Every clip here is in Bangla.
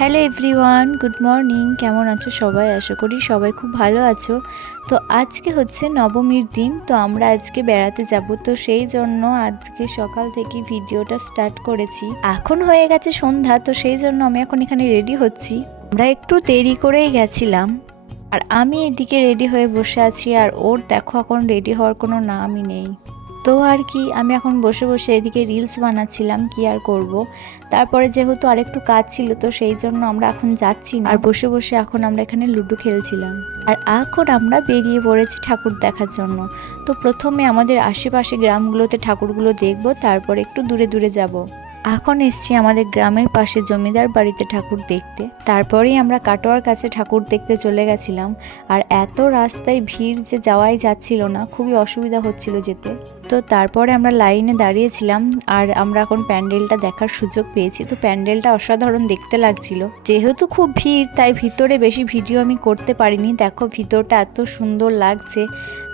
হ্যালো এভরিওয়ান গুড মর্নিং কেমন আছো সবাই? আশা করি সবাই খুব ভালো আছো। তো আজকে হচ্ছে নবমীর দিন, তো আমরা আজকে বেড়াতে যাব। তো সেই জন্য আজকে সকাল থেকে ভিডিওটা স্টার্ট করেছি। এখন হয়ে গেছে সন্ধ্যা, তো সেই জন্য আমি এখন এখানে রেডি হচ্ছি। আমরা একটু দেরি করেই গেছিলাম। আর আমি এদিকে রেডি হয়ে বসে আছি, আর ওর দেখো এখন রেডি হওয়ার কোনো নামই নেই। তো আর কি, আমি এখন বসে বসে এদিকে রিলস বানাচ্ছিলাম, কি আর করব। তারপরে যেহেতু আরেকটু কাজ ছিল, তো সেই জন্য আমরা এখন যাচ্ছি না। আর বসে বসে এখন আমরা এখানে লুডো খেলছিলাম। আর এখন আমরা বেরিয়ে পড়েছি ঠাকুর দেখার জন্য। তো প্রথমে আমাদের আশেপাশে গ্রামগুলোতে ঠাকুরগুলো দেখব, তারপর একটু দূরে দূরে যাব। এখন এসছি আমাদের গ্রামের পাশে জমিদার বাড়িতে ঠাকুর দেখতে। তারপরেই আমরা কাটোয়ার কাছে ঠাকুর দেখতে চলে গেছিলাম। আর এত রাস্তায় ভিড় যে যাওয়াই যাচ্ছিল না, খুবই অসুবিধা হচ্ছিল যেতে। তো তারপরে আমরা লাইনে দাঁড়িয়েছিলাম আর আমরা এখন প্যান্ডেলটা দেখার সুযোগ পেয়েছি। তো প্যান্ডেলটা অসাধারণ দেখতে লাগছিল। যেহেতু খুব ভিড়, তাই ভিতরে বেশি ভিডিও আমি করতে পারিনি। দেখো ভিতরটা এত সুন্দর লাগছে।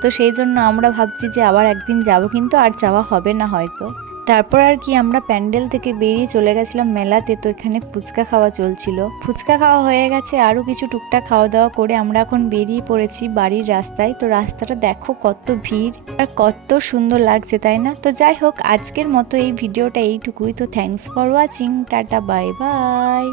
তো সেই জন্য আমরা ভাবছি যে আবার একদিন যাব, কিন্তু আর যাওয়া হবে না হয়তো। তারপর আর কি আমরা প্যান্ডেল থেকে বেরিয়ে চলে গেছিলাম মেলাতে, তো এখানে ফুচকা খাওয়া চলছিল। ফুচকা খাওয়া হয়ে গেছে আরও কিছু টুকটাক খাওয়া দাওয়া করে আমরা এখন বেরিয়ে পড়েছি বাড়ির রাস্তায়। তো রাস্তাটা দেখো কত ভিড় আর কত সুন্দর লাগছে, তাই না? তো যাই হোক, আজকের মতো এই ভিডিওটা এইটুকুই। তো thanks for watching tata bye bye